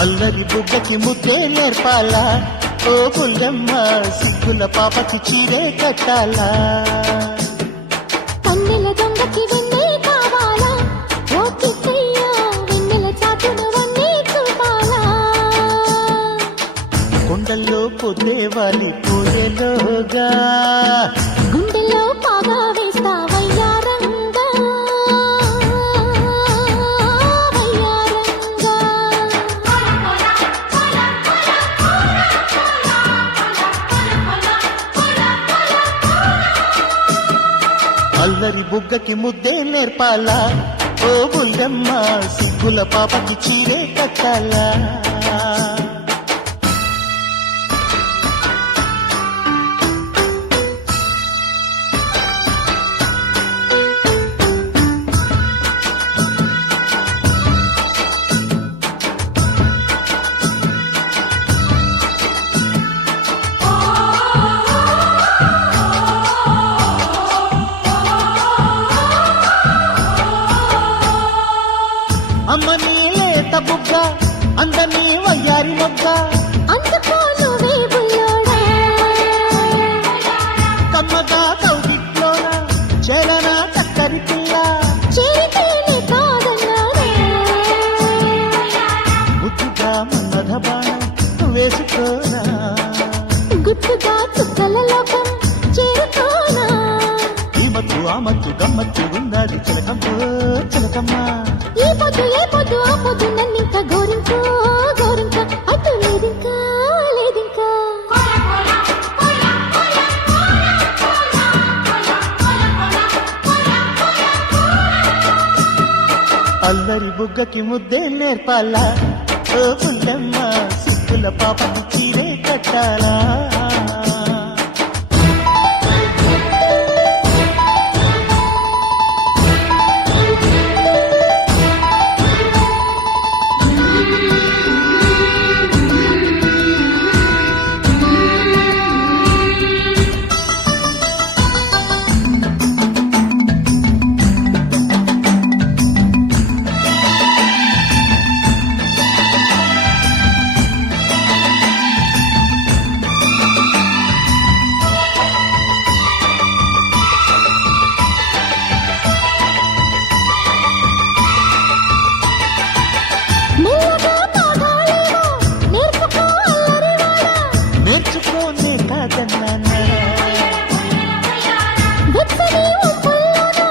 అల్లరి బుగ్గకి ముద్దే నేర్పాలా ఓ బుల్లెమ్మ సిగ్గుల పాపకి చీరే కట్టాలా కన్నెల దొంగకి వెన్నే కావాలా ఓ కిట్టయ్య వెన్నెల చాటును వన్నే చూపాలా కొండల్లో పొద్దే వాలి పోయేలోగా గుండెల్లో పాగా వేస్తా వయ్యారంగా వయ్యారంగా అల్లరి బుగ్గకి ముద్దే నేర్పాలా ఓ బుల్లెమ్మ సిగ్గుల పాపకి చీరే కట్టాలా అమ్మని లేత బుగ్గ అందని వయ్యారి మొగ్గ అందుకో నువ్వే బుల్లోడా కమ్మగా కౌగిట్లోన చలన చక్కరి పిల్ల చేరితేనే కాదన్నానే ముద్దుగా మన్నధ బాణం వేసుకోనా గుట్టుగా చుక్కల లోకం చేరుకోనా ఈ మత్తు ఆ మత్తు గమ్మత్తు ఉన్నది చిలకమ్మో చిలకమ్మ ఈ పొద్దు ఆ పొద్దు నన్నింక గోరింకా గోరింకా అటు లేదింకా లేదింకా అల్లరి బుగ్గకి ముద్దే నేర్పాలా ఓ బుల్లెమ్మ సిగ్గుల పాపకి చీరే కట్టాలా మెల్లగా పాడాలేమో నేర్చుకో అల్లరివాడా నేర్చుకోనే కాదన్నానా వెచ్చని ఉప్పుల్లోనా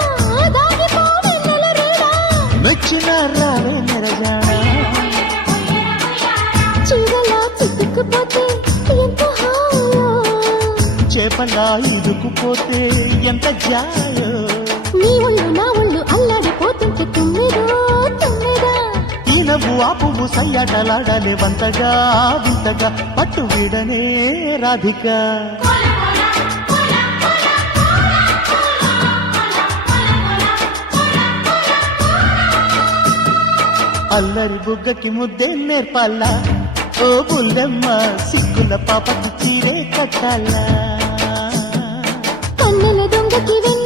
దాగిపో వెన్నెల రేడా మెచ్చిన రావే నెరజాడా చీరలా చిక్కుకుపోతే ఎంత హాయో చేపలా ఇరుకుపోతే ఎంత జాయో నీ ఒళ్ళు నా ఒళ్ళు అల్లాడిపోతుంటే తుమ్మిదో తుమ్మిదా ఈ నవ్వు ఆ పువ్వు సయ్యాటలాడాలే వంతగా వింతగా పట్టు వీడనే రాధిక అల్లరి బుగ్గకి ముద్దే నేర్పాలా ఓ బుల్లెమ్మ సిగ్గుల పాపకి చీరే కట్టాలా కన్నెల దొంగకి వెన్న